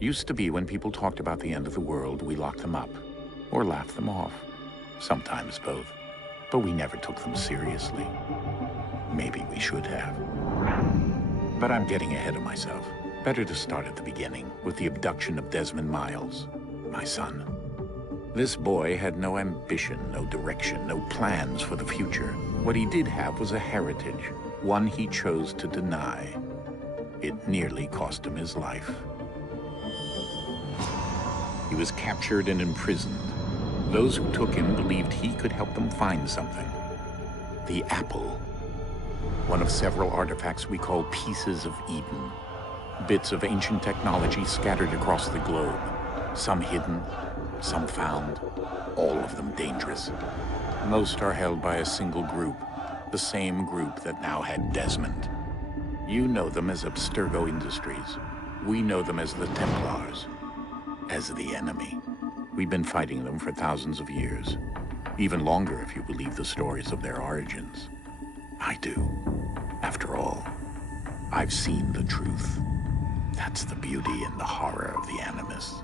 Used to be when people talked about the end of the world, we locked them up. Or laughed them off. Sometimes both. But we never took them seriously. Maybe we should have. But I'm getting ahead of myself. Better to start at the beginning, with the abduction of Desmond Miles, my son. This boy had no ambition, no direction, no plans for the future. What he did have was a heritage, one he chose to deny. It nearly cost him his life. He was captured and imprisoned. Those who took him believed he could help them find something. The apple. One of several artifacts we call pieces of Eden. Bits of ancient technology scattered across the globe. Some hidden, some found, all of them dangerous. Most are held by a single group, the same group that now had Desmond. You know them as Abstergo Industries. We know them as the Templars, as the enemy. We've been fighting them for thousands of years, even longer if you believe the stories of their origins. I do. After all, I've seen the truth. That's the beauty and the horror of the Animus.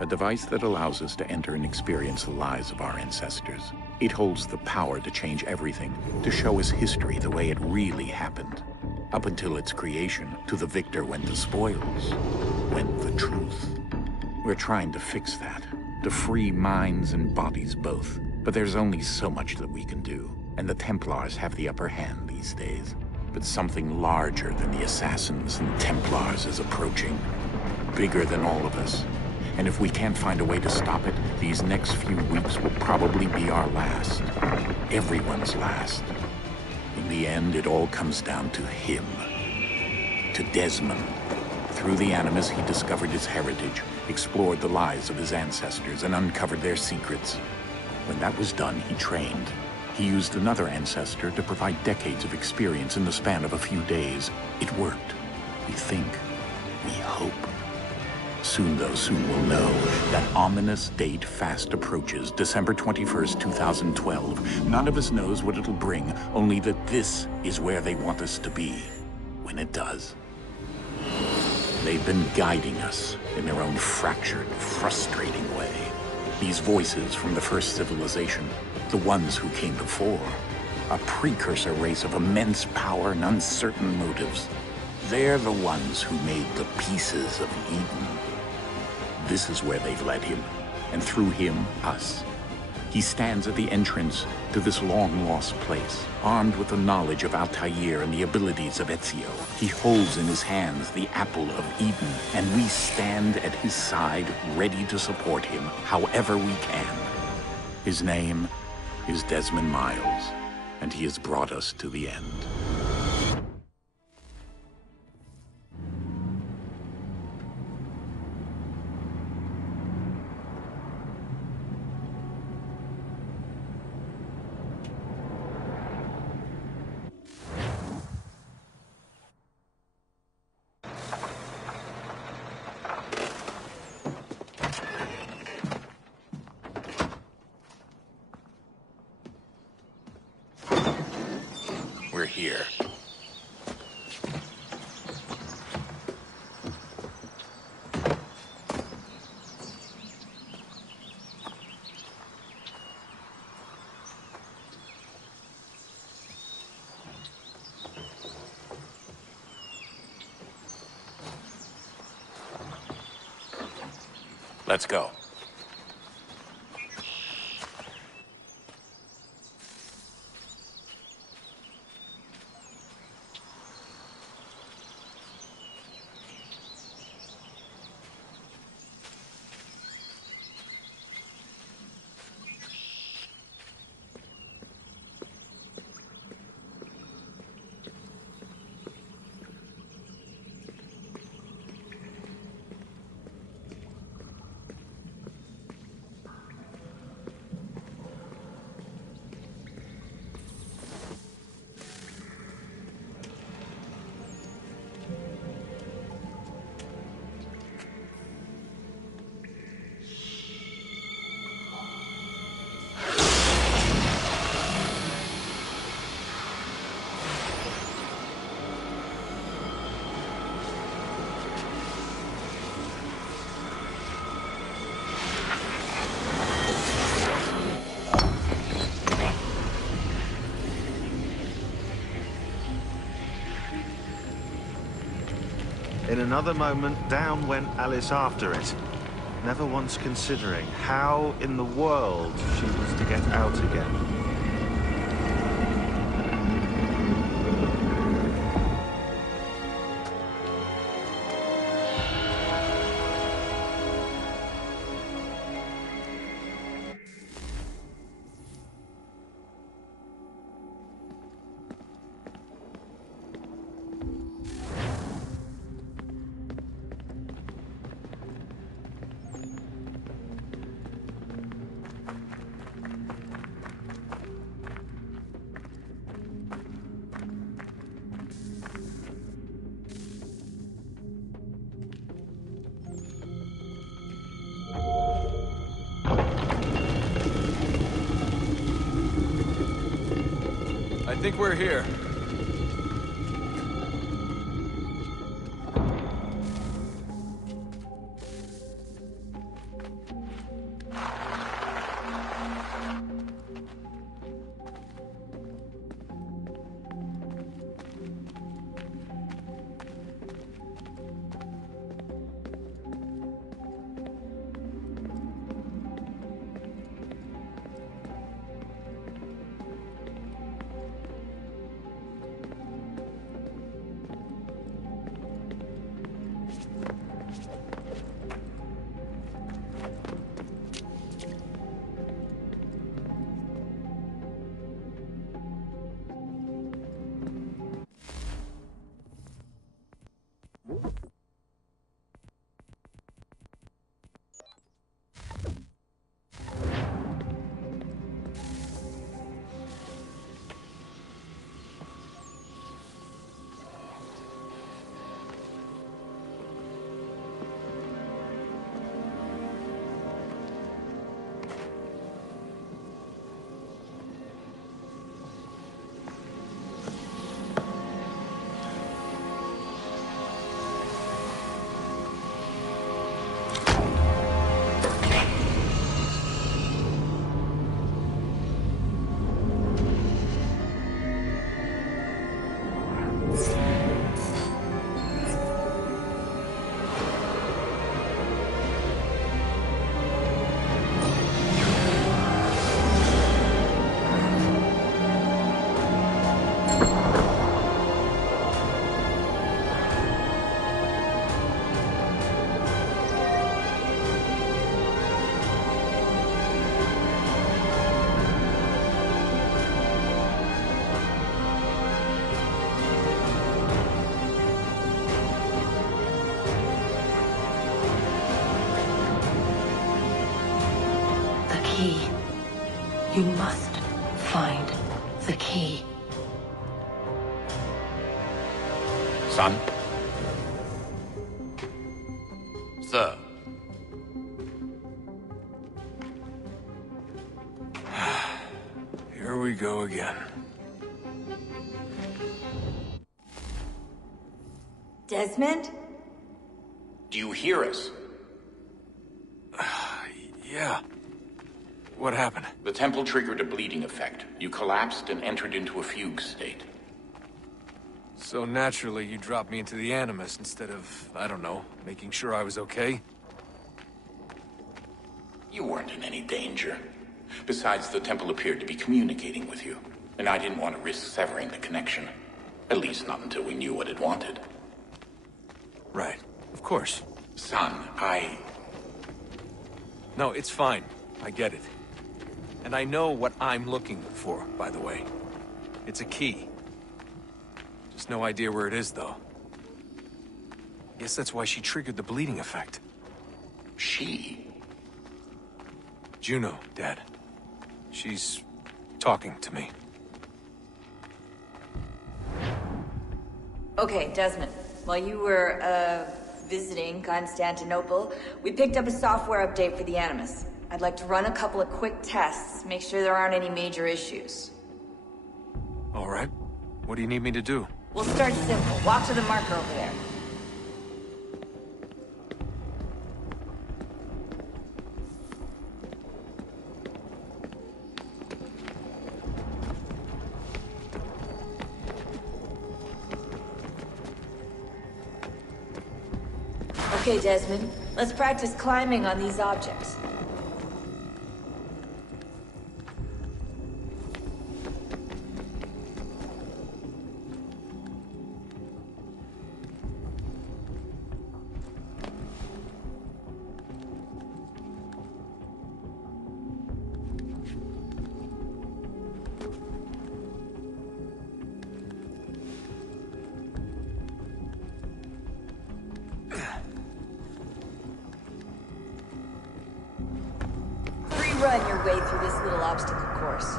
A device that allows us to enter and experience the lives of our ancestors. It holds the power to change everything, to show us history the way it really happened. Up until its creation, to the victor went the spoils, went the truth. We're trying to fix that, to free minds and bodies both. But there's only so much that we can do, and the Templars have the upper hand these days. But something larger than the Assassins and Templars is approaching, bigger than all of us. And if we can't find a way to stop it, these next few weeks will probably be our last. Everyone's last. In the end, it all comes down to him. To Desmond. Through the Animus, he discovered his heritage, explored the lives of his ancestors, and uncovered their secrets. When that was done, he trained. He used another ancestor to provide decades of experience in the span of a few days. It worked. We think. We hope. Soon, though, soon we'll know. That ominous date fast approaches, December 21st, 2012. None of us knows what it'll bring, only that this is where they want us to be, when it does. They've been guiding us in their own fractured, frustrating way. These voices from the first civilization, the ones who came before, a precursor race of immense power and uncertain motives. They're the ones who made the pieces of Eden. This is where they've led him, and through him, us. He stands at the entrance to this long-lost place, armed with the knowledge of Altair and the abilities of Ezio. He holds in his hands the apple of Eden, and we stand at his side, ready to support him however we can. His name is Desmond Miles, and he has brought us to the end. We're here. Let's go. In another moment, down went Alice after it, never once considering how in the world she was to get out again. I think we're here. Key. You must find the key. Son? Sir. Here we go again. Desmond? Do you hear us? Yeah. What happened? The temple triggered a bleeding effect. You collapsed and entered into a fugue state. So naturally, you dropped me into the Animus instead of, I don't know, making sure I was okay? You weren't in any danger. Besides, the temple appeared to be communicating with you, and I didn't want to risk severing the connection. At least not until we knew what it wanted. Right. Of course. Son, No, it's fine. I get it. And I know what I'm looking for, by the way. It's a key. Just no idea where it is, though. Guess that's why she triggered the bleeding effect. She? Juno, Dad. She's talking to me. Okay, Desmond. While you were, visiting Constantinople, we picked up a software update for the Animus. I'd like to run a couple of quick tests, make sure there aren't any major issues. All right. What do you need me to do? We'll start simple. Walk to the marker over there. Okay, Desmond. Let's practice climbing on these objects. Run your way through this little obstacle course.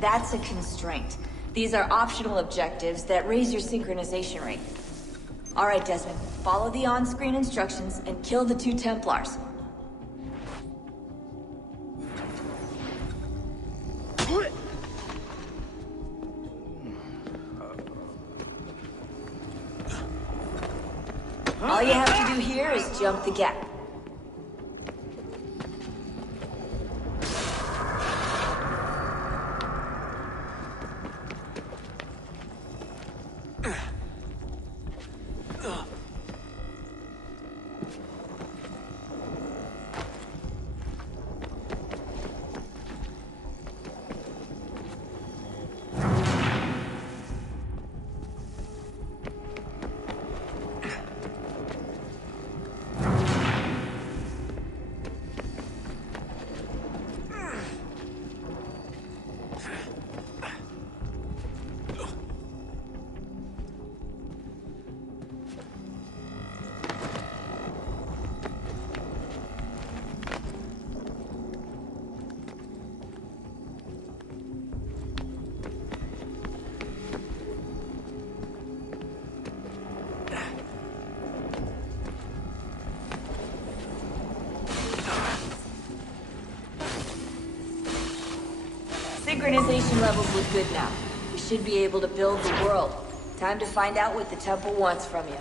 That's a constraint. These are optional objectives that raise your synchronization rate. All right, Desmond. Follow the on-screen instructions and kill the 2 Templars. All you have to do here is jump the gap. Synchronization levels look good now. We should be able to build the world. Time to find out what the temple wants from you.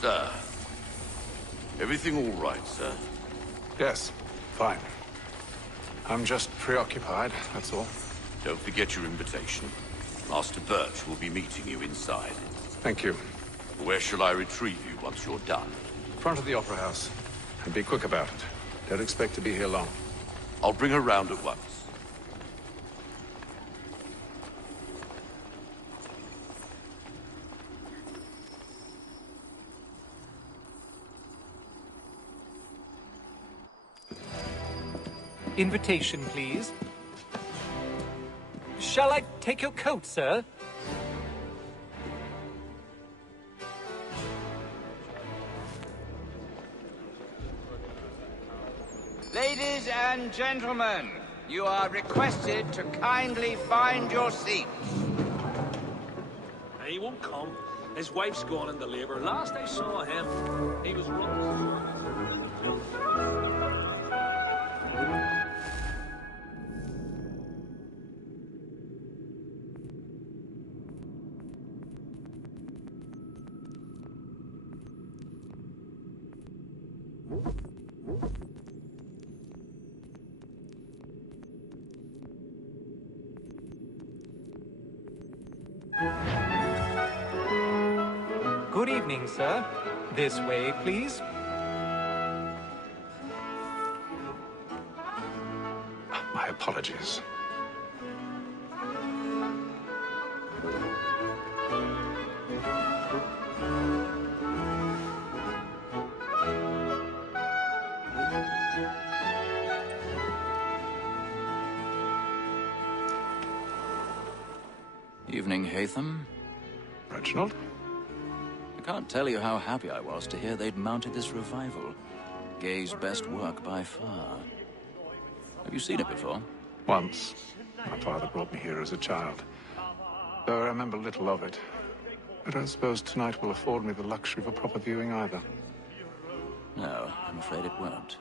Sir. Everything all right, sir? Yes, fine. I'm just preoccupied, that's all. Don't forget your invitation. Master Birch will be meeting you inside. Thank you. Where shall I retrieve you once you're done? Front of the Opera House. And be quick about it. Don't expect to be here long. I'll bring her round at once. Invitation, please. Shall I take your coat, sir? Ladies and gentlemen, you are requested to kindly find your seats. He won't come. His wife's gone into labor. Last I saw him, he was running. Good evening, sir. This way, please. My apologies. Evening, Hatham. Reginald? I can't tell you how happy I was to hear they'd mounted this revival. Gay's best work by far. Have you seen it before? Once. My father brought me here as a child. Though I remember little of it. I don't suppose tonight will afford me the luxury of a proper viewing either. No, I'm afraid it won't.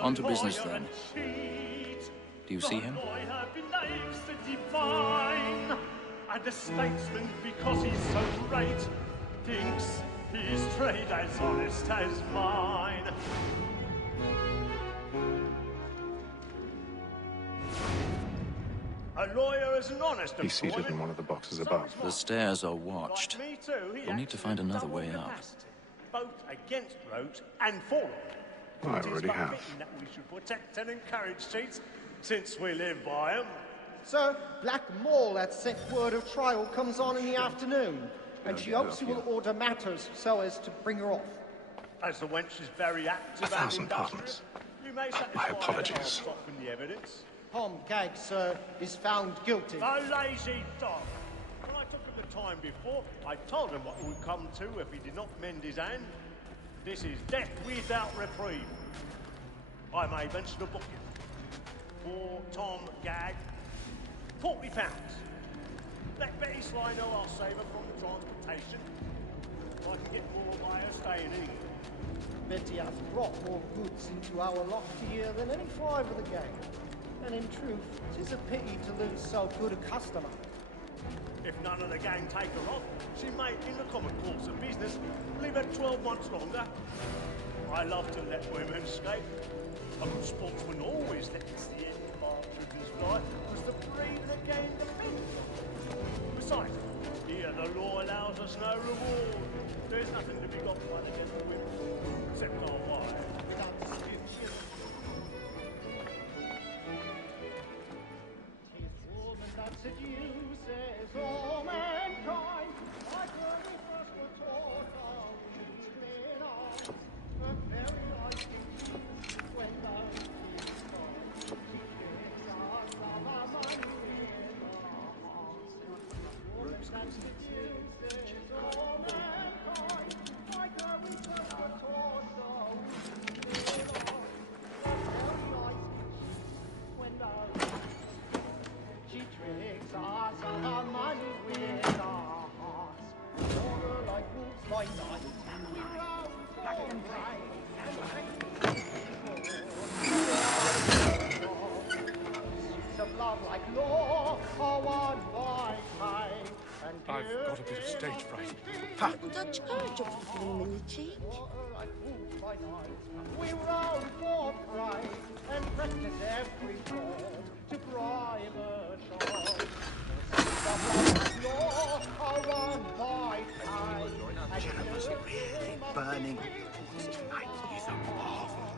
On to business then. Do you see him? And a statesman, because he's so great, thinks his trade as honest as mine. A lawyer is an honest He's seated in one of the boxes above. The stairs are watched. Me too. You'll need to find another way up. Both against roads and for them. I already have. That we should protect and encourage cheats, since we live by them. Sir, Black Mole had sent word of trial comes on in the afternoon, and she hopes you will order matters so as to bring her off. As the wench is very active 1,000 pardons. you may My apologies. soften the evidence. Tom Gag, sir, is found guilty. A lazy dog. When I took him the time before, I told him what would come to if he did not mend his hand. This is death without reprieve. I may mention a booking. For Tom Gag, £40. Let Betty Sly know I'll save her from the transportation. I can get more by her staying in England. Betty has brought more goods into our lot here than any five of the gang. And in truth, 'tis a pity to lose so good a customer. If none of the gang take her off, she may, in the common course of business, leave her 12 months longer. I love to let women escape. A good sportsman always lets the end of our business life, because the breed of the game depends on it. Besides, here the law allows us no reward. There's nothing to be got by the gentlewomen, except our wives. Without dispute. That seduces all mankind, like when we first were taught how we clean off the very light when the kids come. She gives us of our money in our hearts. Woman that seduces all mankind, like when we first were taught how we clean off the very light when the she tricks us of our money with our hearts. Order like wolves by night. We roam for right and Sheets of love like law are won by time. I've got a bit of stage fright. Don't charge of people in the cheek. We roam for pride and practice every word to bribe a child. The law are won by time. Was it really burning? Tonight is a marvel.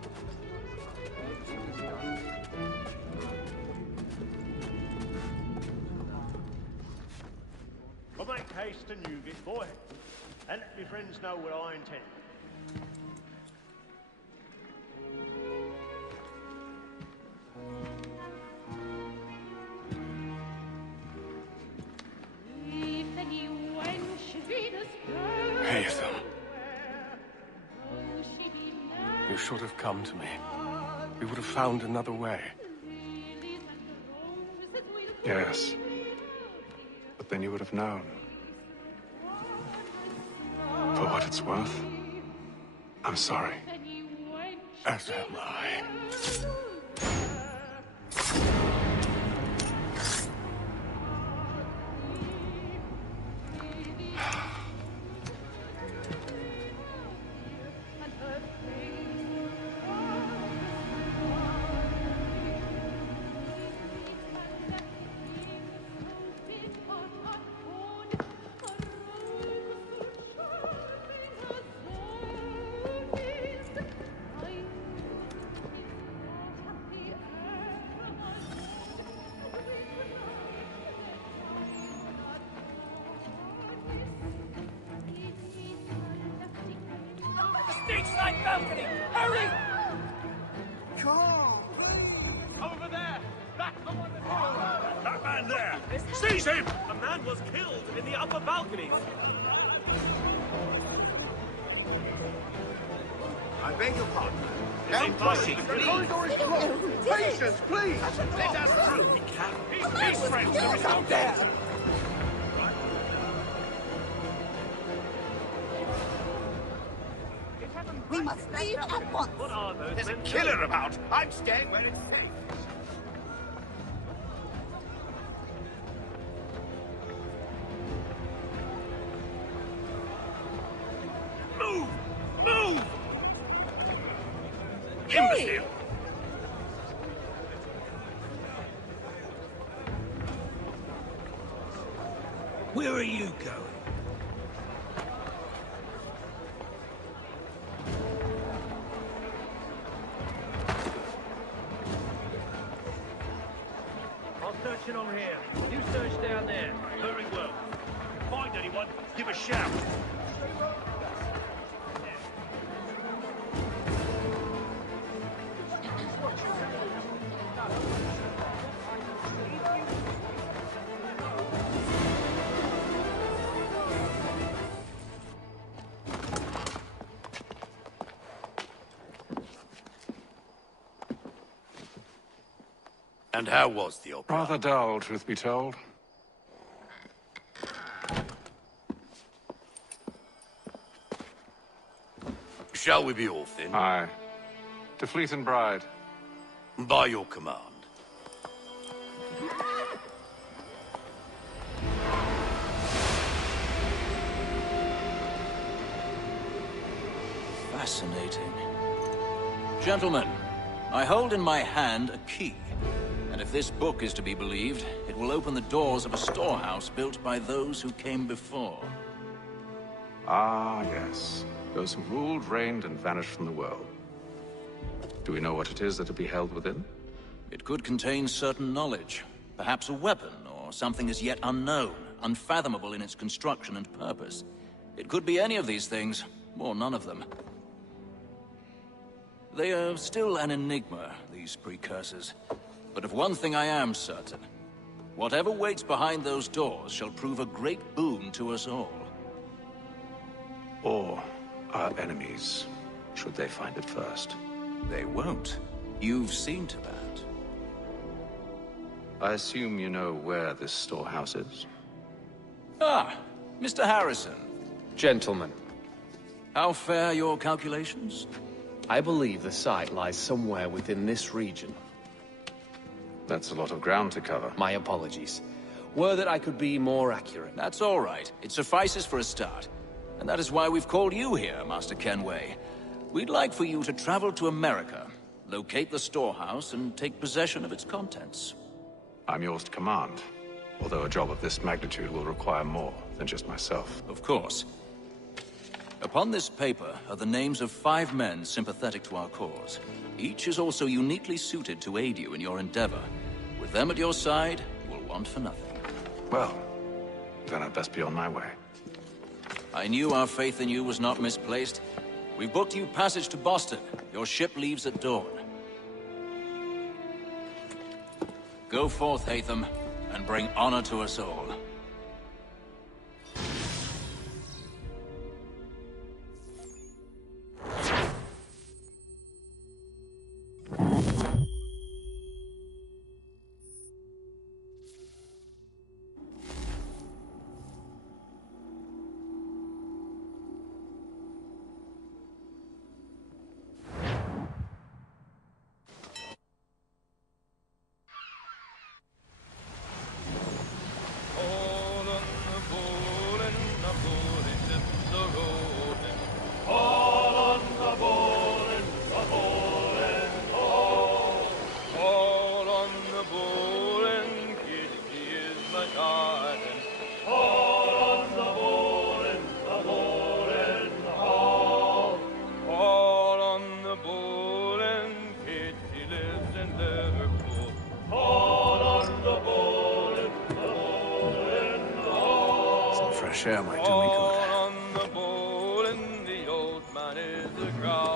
But make haste and you get boy, and let me friends know what I intend. Hazel. You should have come to me. We would have found another way. Yes. But then you would have known. For what it's worth, I'm sorry. As am I. Side balcony! Hurry! Carl! Over there! That's the one That man there! Seize him! A man was killed in the upper balconies. I beg your pardon. Down, please. The corridor is blocked. Patience, please! Let us through. He can. He's friends. There is no doubt. We must leave at once. What are those? There's a killer about. I'm staying where it's safe. Move! Move! Imbecile! Where are you going? I'm searching on here. You search down there. Very well. Find anyone, give a shout. And how was the opera? Rather dull, truth be told. Shall we be off then? Aye. To Fleet and Bride. By your command. Fascinating. Gentlemen, I hold in my hand a key. And if this book is to be believed, it will open the doors of a storehouse built by those who came before. Ah, yes. Those who ruled, reigned, and vanished from the world. Do we know what it is that will be held within? It could contain certain knowledge. Perhaps a weapon, or something as yet unknown, unfathomable in its construction and purpose. It could be any of these things, or none of them. They are still an enigma, these precursors. But of one thing I am certain. Whatever waits behind those doors shall prove a great boon to us all. Or our enemies, should they find it first. They won't. You've seen to that. I assume you know where this storehouse is? Ah, Mr. Harrison. Gentlemen, How fare your calculations? I believe the site lies somewhere within this region. That's a lot of ground to cover. My apologies. Were that I could be more accurate. That's all right. It suffices for a start. And that is why we've called you here, Master Kenway. We'd like for you to travel to America, locate the storehouse, and take possession of its contents. I'm yours to command, although a job of this magnitude will require more than just myself. Of course. Upon this paper are the names of 5 men sympathetic to our cause. Each is also uniquely suited to aid you in your endeavor. With them at your side, you will want for nothing. Well, then I'd best be on my way. I knew our faith in you was not misplaced. We've booked you passage to Boston. Your ship leaves at dawn. Go forth, Hatham, and bring honor to us all. Fresh air might do me good. On the bowl and the old man is a growl.